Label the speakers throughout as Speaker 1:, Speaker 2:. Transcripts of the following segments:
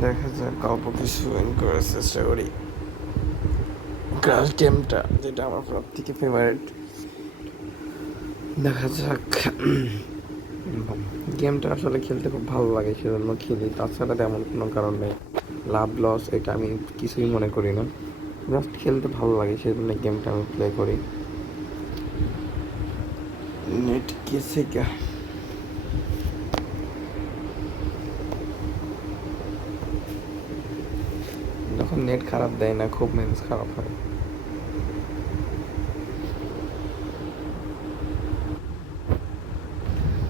Speaker 1: দেখা যাক অল্প কিছু উইন চেষ্টা করি। ক্রাশ গেমটা যেটা আমার সব থেকে ফেভারিট দেখা যাক। গেমটা আসলে খেলতে খুব ভালো লাগে, সেজন্য খেলি। তাছাড়া তেমন কোনো কারণ নেই। লাভ লস এটা আমি কিছুই মনে করি না। জাস্ট খেলতে ভালো লাগে, সেজন্য গেমটা আমি প্লে করি। নেট কেসে গা। নেট খারাপ দেয় না, খুব মেন্স খারাপ হয়।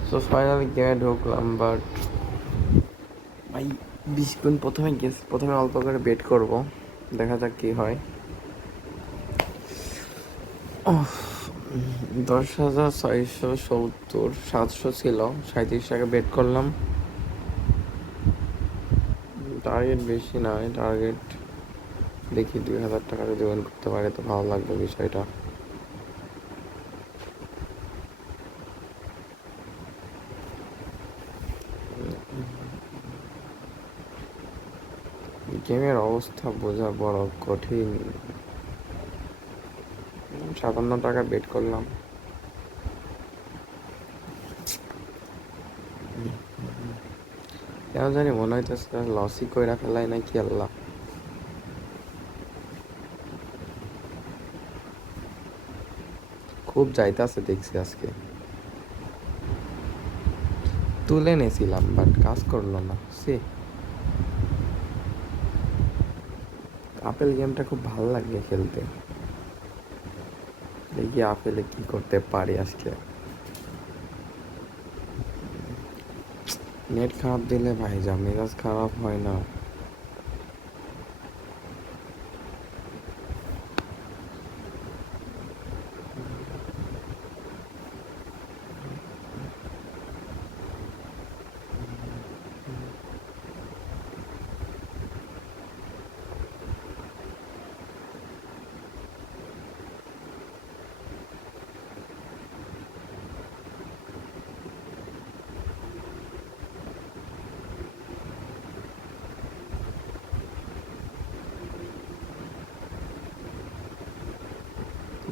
Speaker 1: সো ফাইনালি গেমে ঢুকলাম বাট ভাই, বিশ গুণ প্রথমে গেস প্রথমে অল্প করে বেট করব, দেখা যাক কি হয়। দশ হাজার ছয়শো সত্তর, সাতশো ছিল সাঁত্রিশ টাকা বেট করলাম। টার্গেট বেশি নয় টার্গেট দেখি দুই হাজার টাকা যদি উইন করতে পারে তো ভালো লাগবে বিষয়টা। গেমের অবস্থা বোঝা বড় কঠিন। সাতান্ন টাকা বেট করলাম। কেন জানি মনে হইতেছে লসই কইরা ফেলাই নাকি আল্লাহ। খুব যাইতাছে দেখছি আজকে। তুলে নেছিলাম বাট কাজ করল না। সে আপেল গেমটা খুব ভালো লাগে খেলতে। দেখি আপেলে কি করতে পারি আজকে। নেট খারাপ দিলে ভাই, যা মেজাজ খারাপ হয় না।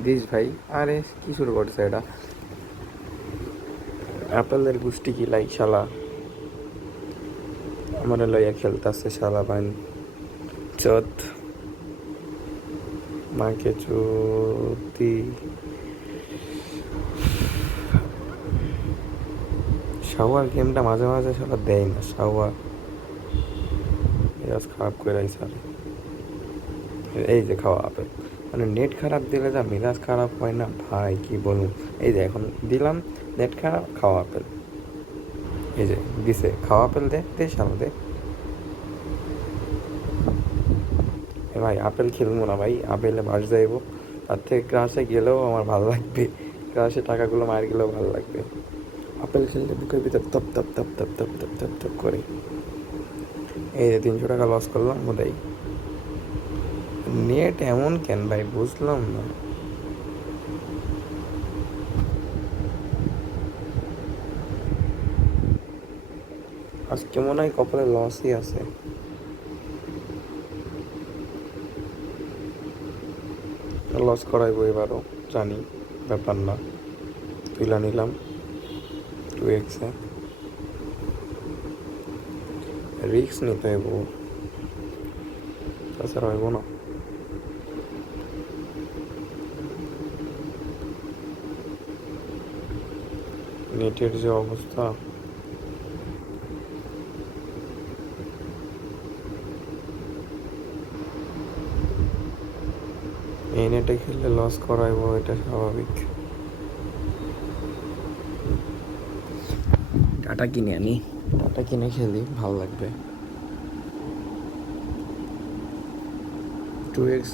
Speaker 1: দিস ভাই, আরে কি শুরু করছে এটা? অ্যাপেলের গোষ্ঠী কি লাই শালা? আমার লইয়া খেলতেছে শালা বাইন চোদ মাকে চুতি। শাওয়ার গেমটা মাঝে মাঝে শালা দেয় না, শাওয়ার। খারাপ করে রাখছে। এই যে খাওয়া আপেল। মানে নেট খারাপ দিলে যা মেজাজ খারাপ হয় না? ভাই, কি বলব? এই যে এখন দিলাম নেট খারাপ, খাওয়া আপেল। এই যে, দিছে, খাওয়া আপেল দে দে, শালা, দে। ভাই, আপেল খেলব না ভাই, আপেলে বাস যাইব তার থেকে ক্রাশে গেলেও আমার ভালো লাগবে। ক্রাশে টাকাগুলো মার গেলেও ভালো লাগবে। আপেল খেললে বুকের ভিতর তপ তপ তপ তপ তপ তপ তপ তপ করে। এই যে তিনশো টাকা লস করলাম ওটাই নেট এমন কেন ভাই? বুঝলাম না। আজকে মনে হয় কপালে লসই আছে। লস করাইবো এবারও, জানি, ব্যাপার না। তুইলা নিলাম টু এক্সে রিক্স নিতে হইব। তাছাড়া হইব না। নেটের যে অবস্থা। এই নেটে খেললে লস করাইবো এটা স্বাভাবিক। ডাটা কিনে আনি। ডাটা কিনে খেলি ভালো লাগবে। টু এক্স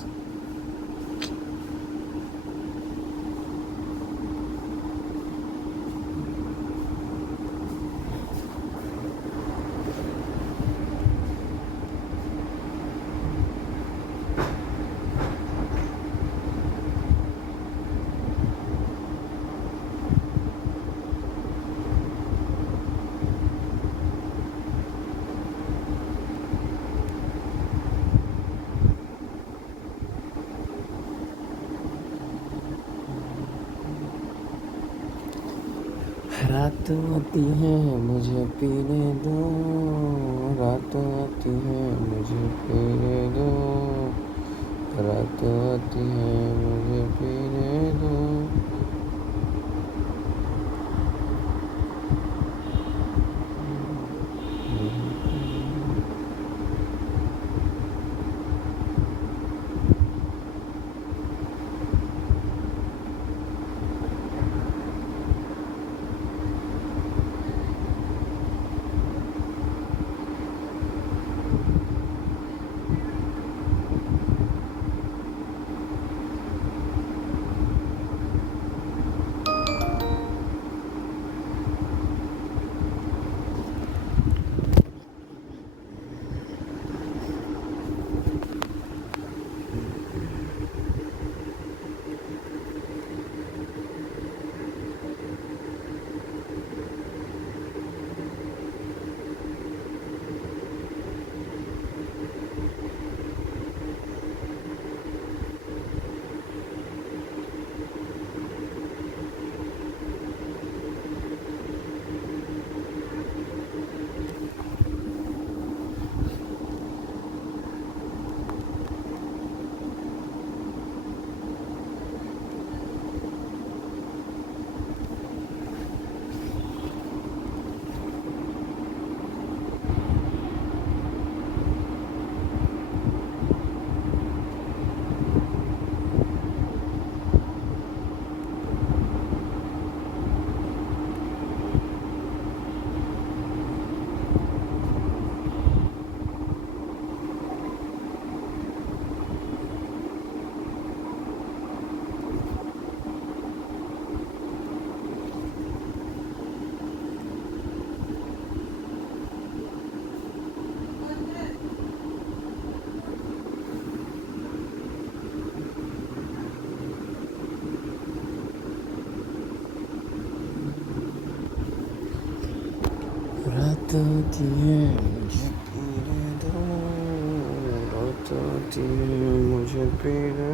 Speaker 1: रात आती है, मुझे पीने दो। रात आती है, मुझे पीने दो। रात आती है, मुझे पीने दो।
Speaker 2: দিয়ে মুঝে পেরে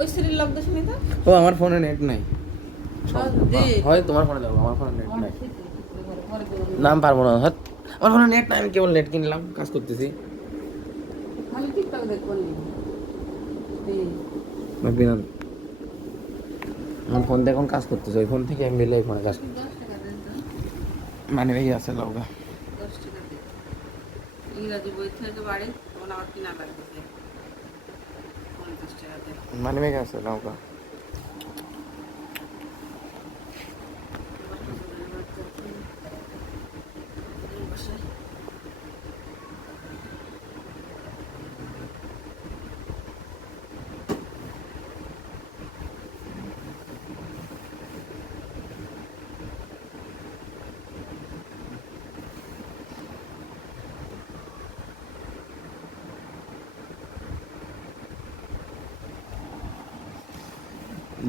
Speaker 2: ওই সিরিয়াল লক দেখ তো?
Speaker 1: ও আমার ফোনে নেট নাই।
Speaker 2: হ্যাঁ,
Speaker 1: হয় তোমার ফোনে দাও আমার ফোনে নেট নাই। নাম পারব না হাত আমার ফোনে নেট নাই আমি কেবল নেট কিনলাম কাজ করতেছি।
Speaker 2: খালি টিকটক দেখব নি।
Speaker 1: আমার ফোন দিয়ে এখন কাজ করতেছে ওই ফোন থেকে আমি মিলে ফোনে কাজ করতেছি।
Speaker 2: দশ টাকা দেন তো
Speaker 1: মানে এই আছে
Speaker 2: দেন ইংরাজি বই থেকে বাড়ি তখন আমার কিনা লাগতেছে। পঞ্চাশ টাকা
Speaker 1: মানে আছে লগা।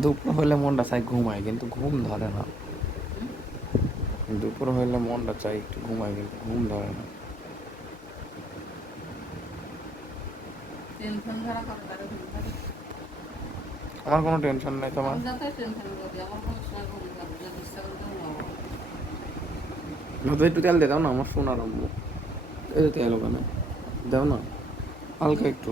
Speaker 1: দুপুর হলে মনটা চাই ঘুমায় কিন্তু ঘুম ধরে না। দুপুর হলে মনটা চাই একটু ঘুমায় কিন্তু ঘুম ধরে না। আমার কোনো টেনশন নাই তোমার? একটু তেল দিয়ে দাও না আমার ফোন আরম্ভ এই যে তেল ওখানে। দাও না হালকা একটু।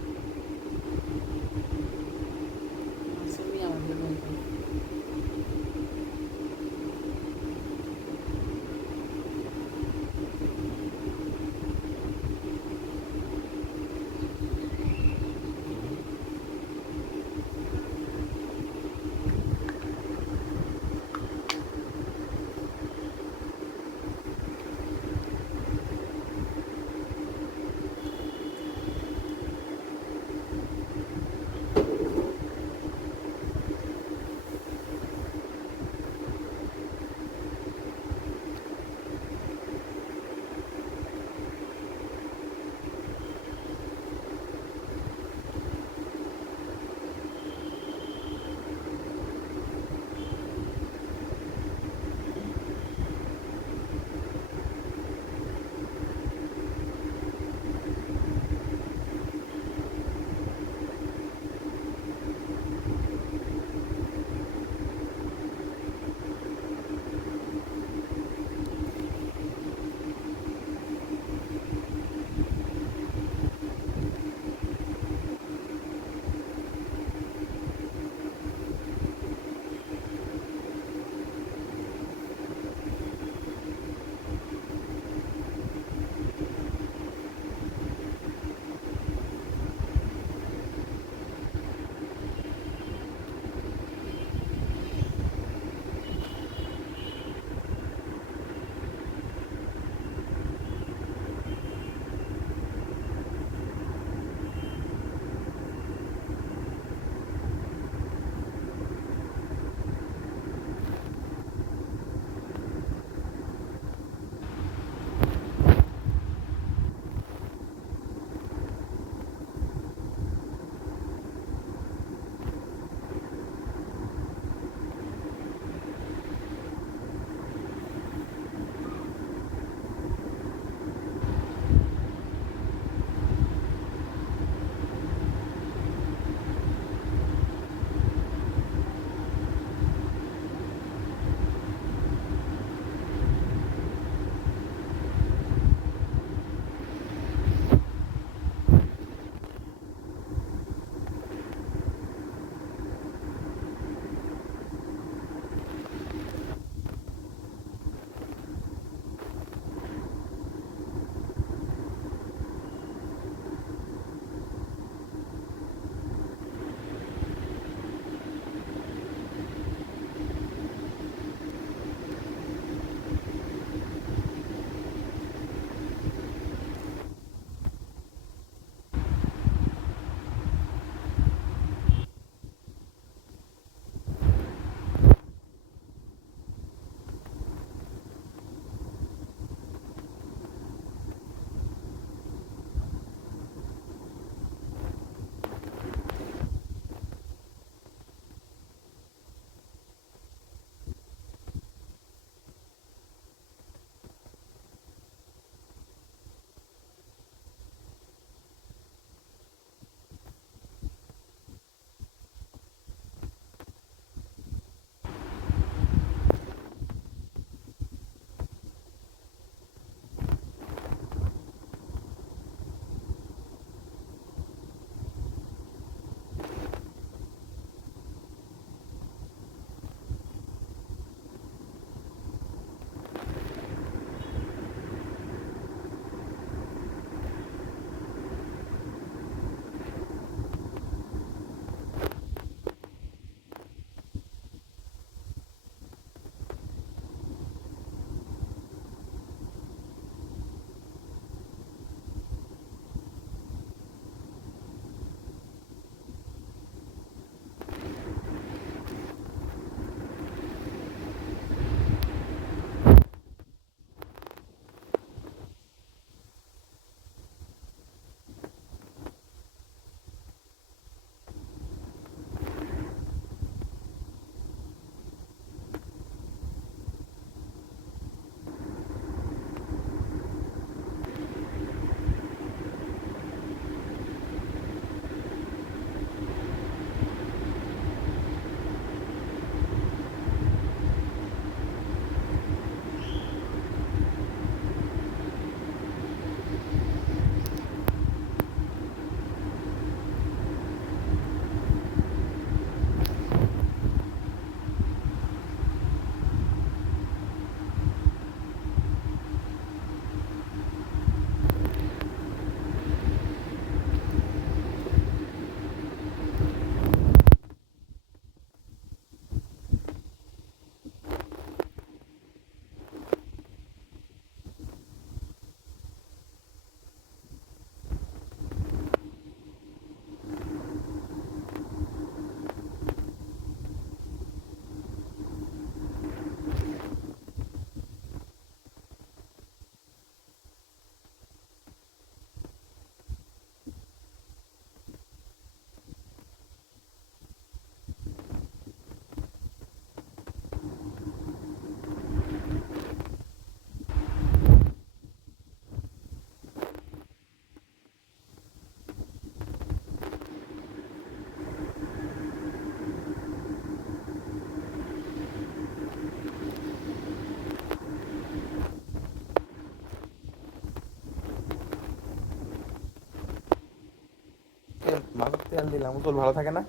Speaker 2: দিলাম তোর
Speaker 1: ভালো থাকে না।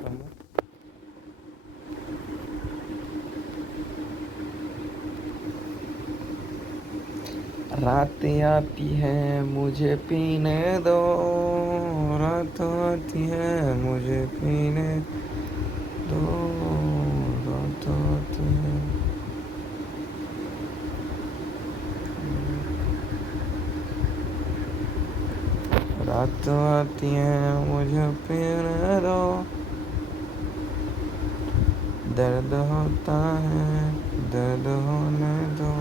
Speaker 1: adamlar. रात आती है, मुझे पीने दो। रात आती है, मुझे पीने दो। रात आती है। रात आती है, मुझे पीने दो। दर्द होता है दर्द होने दो।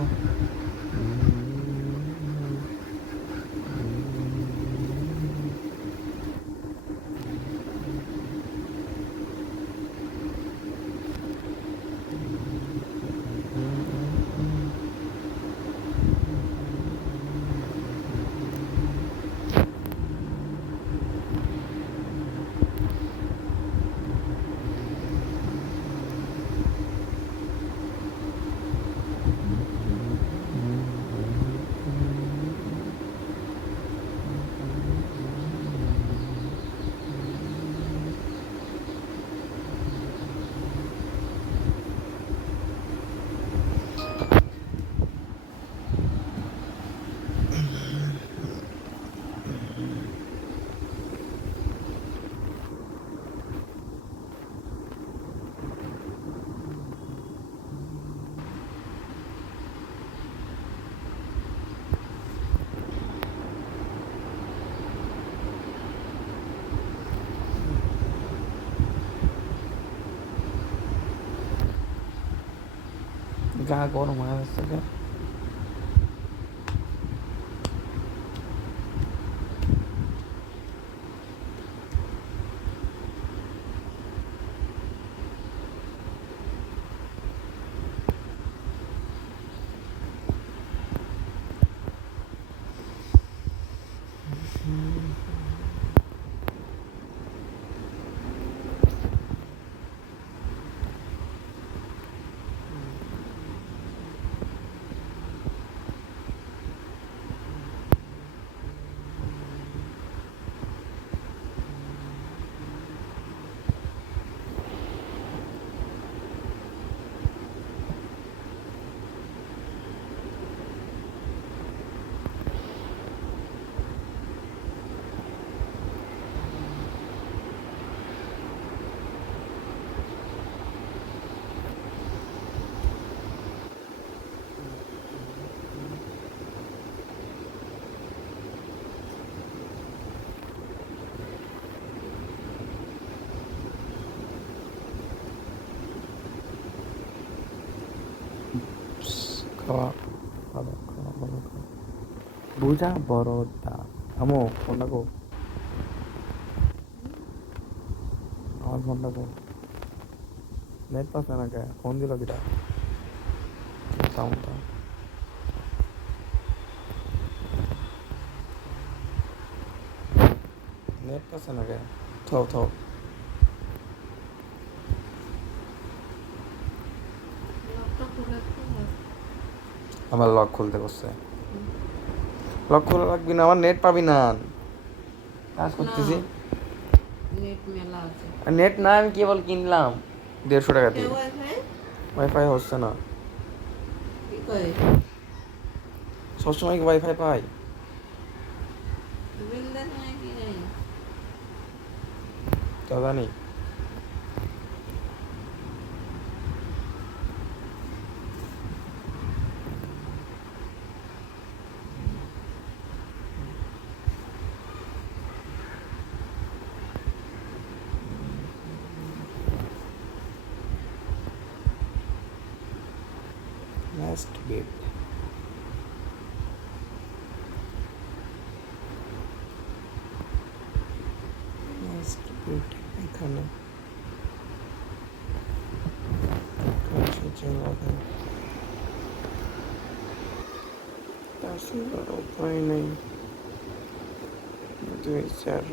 Speaker 1: গা গরম হয়ে যাচ্ছে যে খাওয়া খাওয়া খাওয়া ভালো খাওয়া বুঝা বড়টা আমো ফোনটা কো আমার ফোনটা কো নেট পাচ্ছে না কে ফোন দিল কিটা সাউন্ডটা নেট পাচ্ছে না কে থাও থাও
Speaker 2: লোকটা খুলে খুলে
Speaker 1: আমার লক খুলতে করছে লক খোলা লাগবি না আমার নেট পাবি না। কাজ করতেছি।
Speaker 2: নেট মেলা আছে।
Speaker 1: আর নেট না আমি কেবল কিনলাম। দেড়শো টাকা দিয়ে।
Speaker 2: ওয়াইফাই
Speaker 1: হচ্ছে না। সবসময় কি ওয়াইফাই পাই?
Speaker 2: বিল দেন নাকি নেই
Speaker 1: তা জানি না নেস্ট বেড নেস্ট বেড এখানে তাছাড়া উপায় নেই দুই চার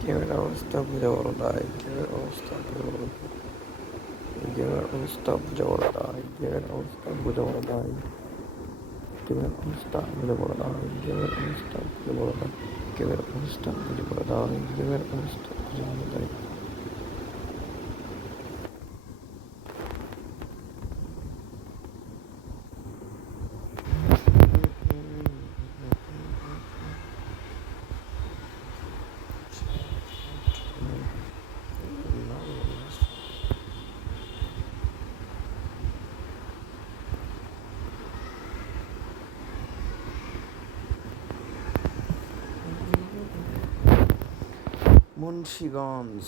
Speaker 1: গেমের অবস্থা বুঝে বড় দায় গেমের অবস্থা বুঝে বড় গেমের অবস্থা বুঝে বড় দায় গেমের অবস্থা বুঝে বড় দায় গেমের অবস্থা বুঝে বড় দায় গেমের অবস্থা বুঝে বড় দায় গেমের অবস্থা বুঝে বড় দায় গেমের অবস্থা বুঝে বড় দায় মুন্সিগঞ্জ।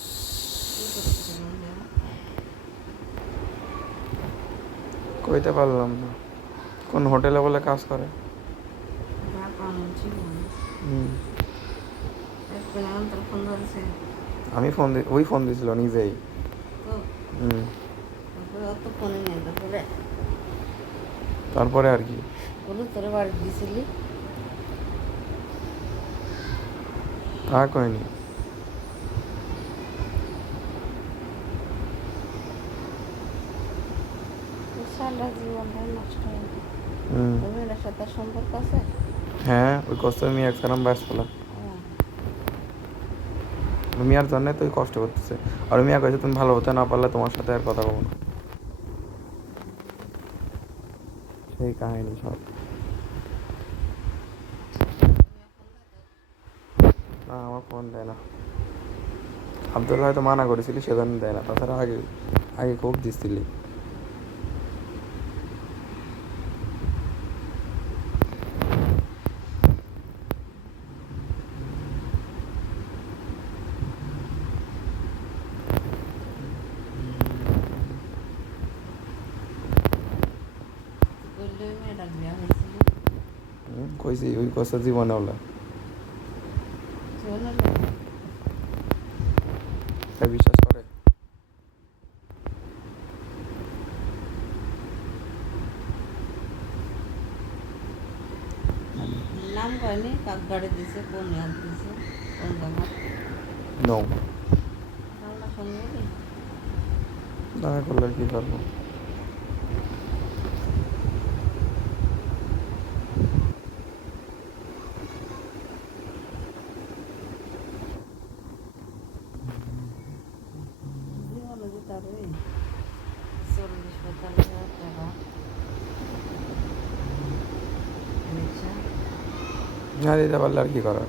Speaker 1: কইতে পারলাম না। কোন হোটেলে বলে কাজ করে। আমি ফোন ওই ফোন দিছিল নিজেই।
Speaker 2: তারপরে
Speaker 1: আর কি। তা কয়নি।
Speaker 2: সারা জীবনটাই নষ্ট হয়ে গেল
Speaker 1: হুম।
Speaker 2: সাথে সম্পর্ক আছে?
Speaker 1: হ্যাঁ ওই কষ্ট আমি এক সালাম ব্যাস পেলাম মিয়ার জন্য তো কষ্ট করতেছে। আর মিয়া তুমি ভালো হতে না পারলে তোমার সাথে আর কথা বলব না। সেই কাহিনী সব। না আমার ফোন দেয় না। আব্দুল হয়তো মানা করেছিলি সেজন্য দেয় না। তাছাড়া আগে আগে খুব দিচ্ছিলি কথা জীবনে তাই বিশ্বাস করে
Speaker 2: নাম কয়নি? কাক গাড়ি দিছে কোন ইয়াদ দিছে কোন জায়গা
Speaker 1: নো
Speaker 2: সঙ্গে
Speaker 1: করলে কি করব
Speaker 2: জীবনে দিতে পারবে চল্লিশ পঁয়তাল্লিশ হাজার টাকা
Speaker 1: দিতে পারলে আর কি করার?